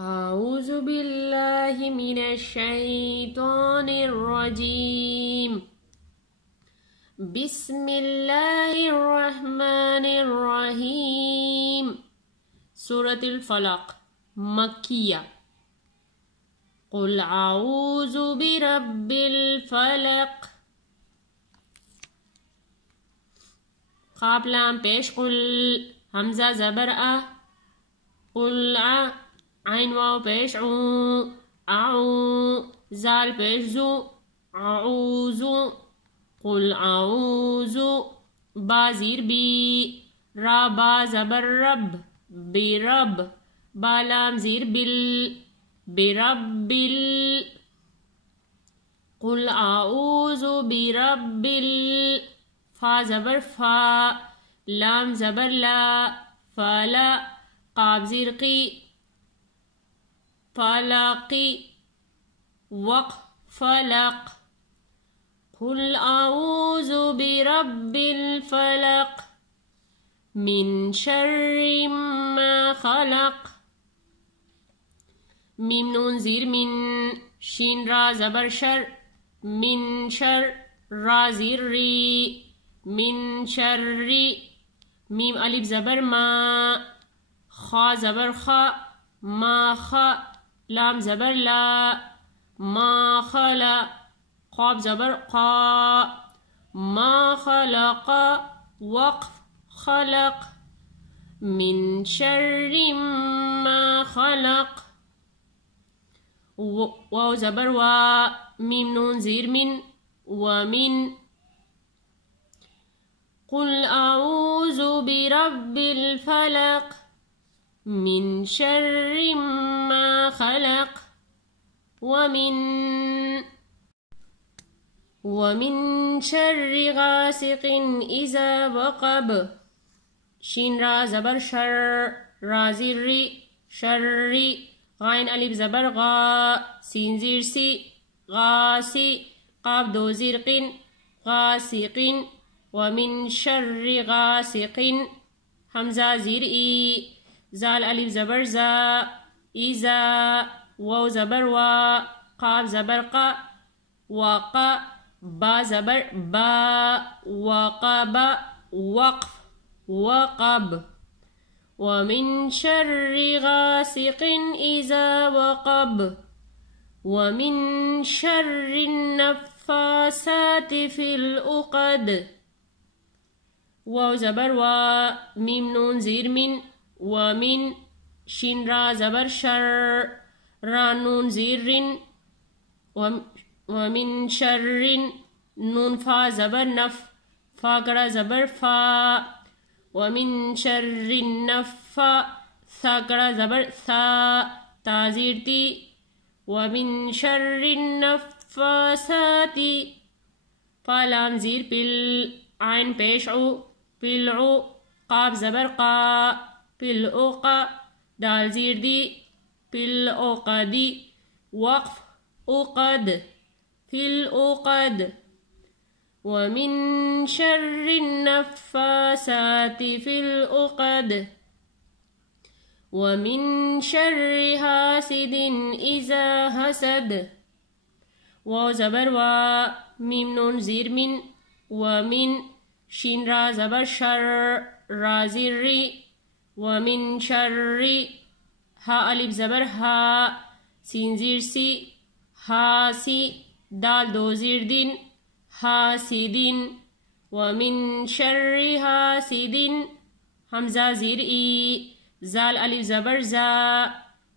اعوذ باللہ من الشیطان الرجیم بسم اللہ الرحمن الرحیم سورة الفلق مکیہ قل اعوذ برب الفلق قاف لام پیش قل حمزہ زبر قل عین واو پیش اعو زال پیش زو اعوذ قل اعوذ با زیر بی را با زبر رب برب با لام زیر بل برب قل اعوذ برب فا زبر فا لام زبر لا فلا قاف زیر قی فلقی وقف فلق قل اعوذ برب الفلق من شر ما خلق میم نون زیر من شین را زبر شر من شر را زیر ری من شر میم الف زبر ما خا زبر خا ما خا لام زبر لا ما خلا قاف زبر قا ما خلق وقف خلق من شر ما خلق واو زبر وا میم نون زیر من ومن قل اعوذ برب الفلق من شر ما خلق ومن شر غاسق إذا وقب شين را زبر شر را زیر ری شر غین الف زبر غا سین زیر سی غاسی قاف دو زیر قن غاسق ومن شر غاسق حمزہ زیر ای زال الف زبر زا ایزا واو زبر وا قاف زبر قا وقا با زبر با وقب وقف وقب ومن شر غاسق إذا وقب ومن شر النفاثات في العقد واو زبر وا میم نون زیر من ومن شین را زبر شر را نون زیر رن ومن شر نون فا زبر نف فا گڑا زبر فا ومن شر النفا ثا گڑا زبر ثا تا زیر تی ومن شر النفاسات فا لام زیر پل عین پیش عو پلعو قاف زبر قا پلعقا دال زیر دی پلعقدی وقف عقد فی العقد ومن شر النفاسات في العقد ومن شر حاسد إذا حسد واو زبر وا میم نون زیر من ومن شین را زبر شر را زیر ری ومن شر ها الف زبر ها سین زیر سی ها سی دال دو زیر دین حاسدین ومن شر حاسدین حمزہ زیر ای زال الف زبر زا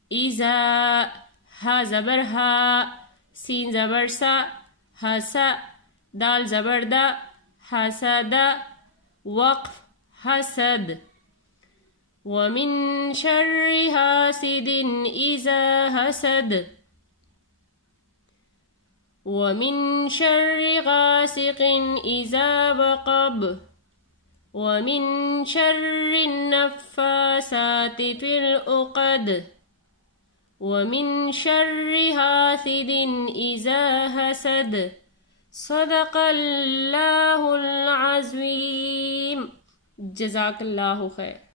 ایزا ہا زبر ہا سین زبر سا حسا دال زبر دا حسد وقف حسد ومن شر حاسد إذا حسد ومن شر غاسق إذا وقب ومن شر النفاسات في العقد ومن شر حاسد إذا حسد صدق اللہ العظیم. جزاک اللہ خیر.